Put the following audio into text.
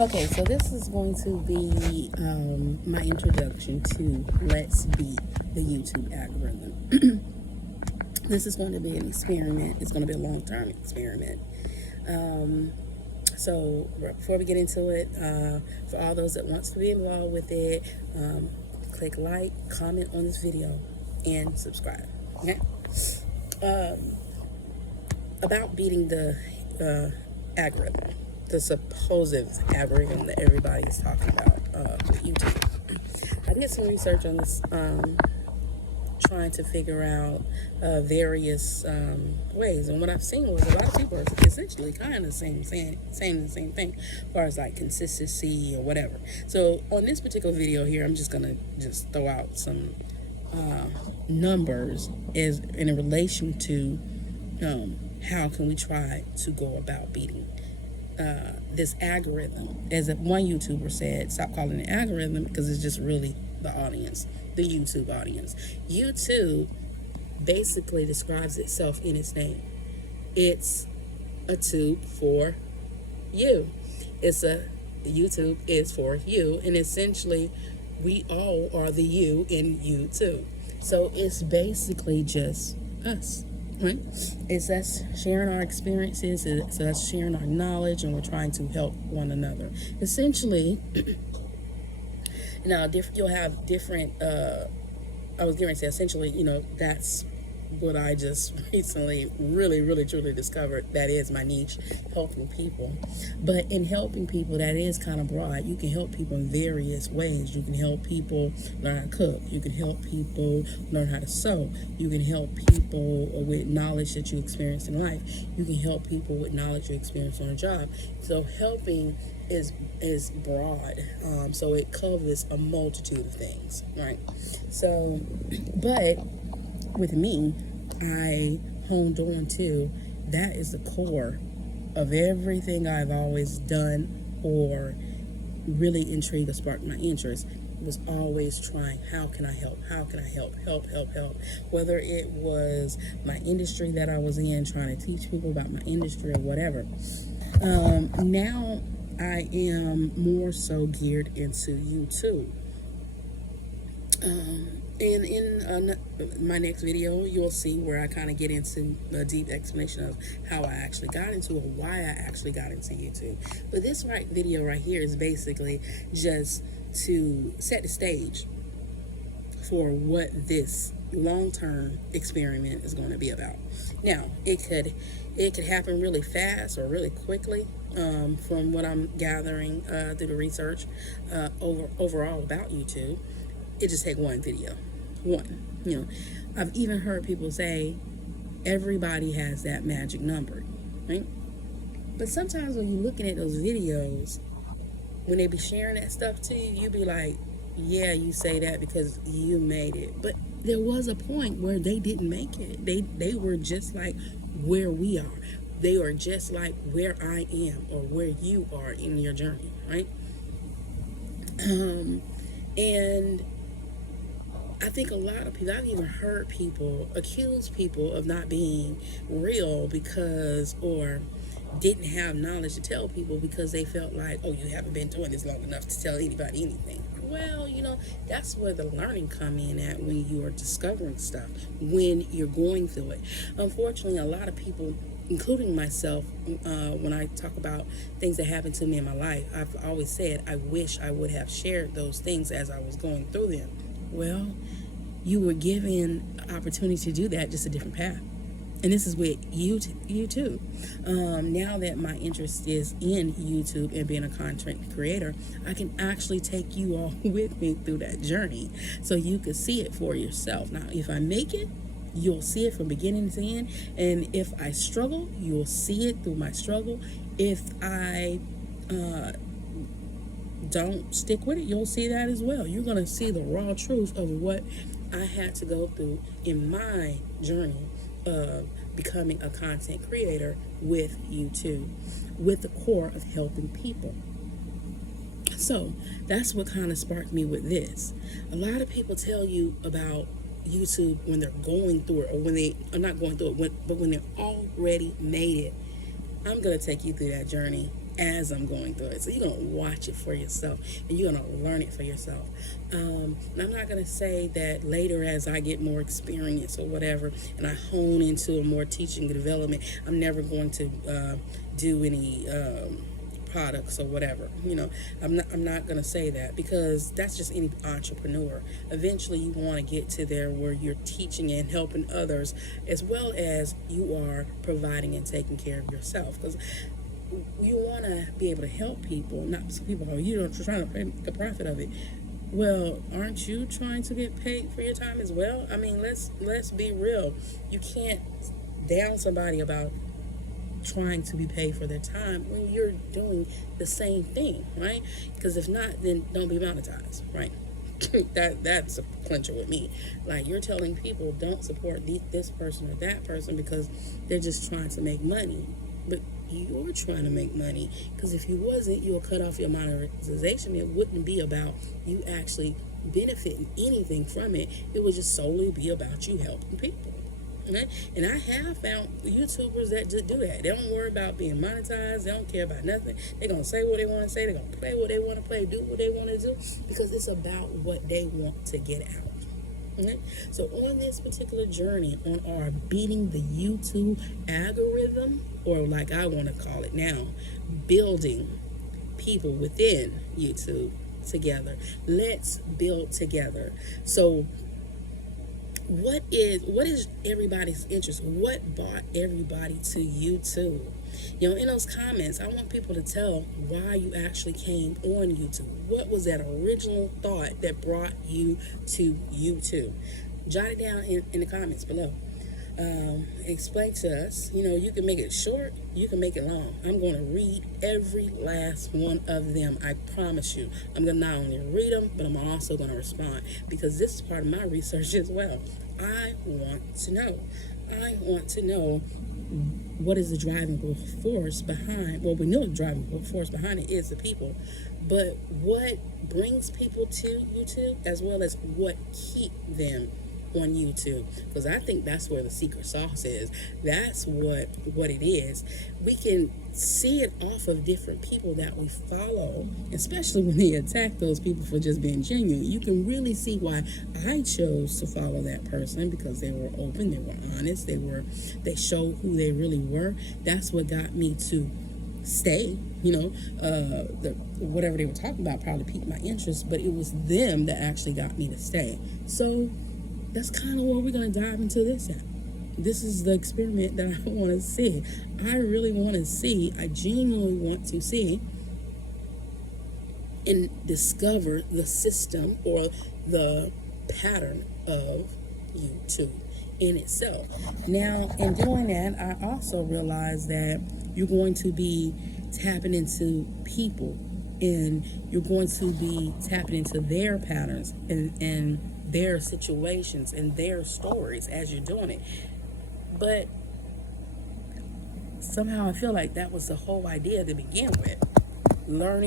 Okay, so this is going to be my introduction to Let's Beat the YouTube Algorithm. This is going to be an experiment. It's going to be a long-term experiment. So before we get into it, for all those that wants to be involved with it, click like, comment on this video, and subscribe. Okay. About beating the algorithm, the supposed algorithm that everybody is talking about with YouTube. I did some research on this, trying to figure out various ways, and what I've seen was a lot of people are essentially kind of saying the same thing as far as like consistency or whatever. So on this particular video here, I'm just gonna throw out some numbers as in relation to how can we try to go about beating this algorithm. As one YouTuber said, stop calling it algorithm because it's just really the audience, the YouTube audience. YouTube basically describes itself in its name. It's a tube for you. YouTube is for you, and essentially we all are the you in YouTube. So it's basically just us. Right? It's us sharing our experiences, it's us sharing our knowledge, and we're trying to help one another. Essentially, now you'll have different, I was going to say essentially, that's what I just recently really truly discovered. That is my niche, helping people. But in helping people, that is kind of broad. You can help people in various ways. You can help people learn how to cook. You can help people learn how to sew. You can help people with knowledge that you experience in life. You can help people with knowledge you experience on a job. So helping is broad, so it covers a multitude of things, right? So, but with me, I honed on to that is the core of everything I've always done or really intrigued or sparked my interest. Was always trying, how can I help? How can I help? Help. Whether it was my industry that I was in, trying to teach people about my industry or whatever. Now I am more so geared into YouTube. And in my next video, you'll see where I kind of get into a deep explanation of how I actually got into it, why I actually got into YouTube. But this video right here is basically just to set the stage for what this long-term experiment is going to be about. Now, it could happen really fast or really quickly, from what I'm gathering through the research overall about YouTube. It just take one video. I've even heard people say everybody has that magic number, right? But sometimes when you're looking at those videos, when they be sharing that stuff to you, you be like, yeah, you say that because you made it. But there was a point where they didn't make it. They were just like where we are. They are just like where I am or where you are in your journey, right? And I think a lot of people, I've even heard people accuse people of not being real because, or didn't have knowledge to tell people because they felt like, oh, you haven't been doing this long enough to tell anybody anything. Well, that's where the learning come in at, when you are discovering stuff, when you're going through it. Unfortunately, a lot of people, including myself, when I talk about things that happened to me in my life, I've always said I wish I would have shared those things as I was going through them. Well, you were given opportunity to do that, just a different path. And this is with YouTube. Now that my interest is in YouTube and being a content creator, I can actually take you all with me through that journey so you can see it for yourself. Now, if I make it, you'll see it from beginning to end. And if I struggle, you'll see it through my struggle. If I don't stick with it, you'll see that as well. You're going to see the raw truth of what I had to go through in my journey of becoming a content creator with YouTube, with the core of helping people. So that's what kind of sparked me with this. A lot of people tell you about YouTube when they're going through it, or when they are not going through it, but when they're already made it. I'm going to take you through that journey as I'm going through it. So you're going to watch it for yourself, and you're going to learn it for yourself. And I'm not going to say that later, as I get more experience or whatever, and I hone into a more teaching and development, I'm never going to do any products or whatever. I'm not going to say that, because that's just any entrepreneur. Eventually you want to get to there where you're teaching and helping others, as well as you are providing and taking care of yourself, because you want to be able to help people, not people you're trying to make a profit of it. Well, aren't you trying to get paid for your time as well? I mean, let's be real. You can't down somebody about trying to be paid for their time when you're doing the same thing, right? Because if not, then don't be monetized, right? That's a clincher with me. Like, you're telling people don't support this person or that person because they're just trying to make money. But you're trying to make money, because if you wasn't, you'll cut off your monetization. It wouldn't be about you actually benefiting anything from it. It would just solely be about you helping people. Okay? And I have found YouTubers that just do that. They don't worry about being monetized. They don't care about nothing. They're going to say what they want to say. They're going to play what they want to play, do what they want to do, because it's about what they want to get out. Okay? So on this particular journey, on our beating the YouTube algorithm, or like I want to call it now, building people within YouTube together. Let's build together. So what is everybody's interest? What brought everybody to YouTube? In those comments, I want people to tell why you actually came on YouTube. What was that original thought that brought you to YouTube? Jot it down in the comments below. Explain to us. You can make it short, you can make it long. I'm going to read every last one of them. I promise you. I'm going to not only read them, but I'm also going to respond, because this is part of my research as well. I want to know what is the driving force behind. Well, we know the driving force behind it is the people, but what brings people to YouTube, as well as what keep them on YouTube, because I think that's where the secret sauce is. That's what it is. We can see it off of different people that we follow, especially when they attack those people for just being genuine. You can really see why I chose to follow that person, because they were open, they were honest, they showed who they really were. That's what got me to stay. Whatever they were talking about probably piqued my interest, but it was them that actually got me to stay. So that's kind of where we're going to dive into this at. This is the experiment that I want to see. I really want to see, I genuinely want to see and discover the system or the pattern of YouTube in itself. Now, in doing that, I also realize that you're going to be tapping into people, and you're going to be tapping into their patterns and their situations and their stories as you're doing it. But somehow I feel like that was the whole idea to begin with. Learning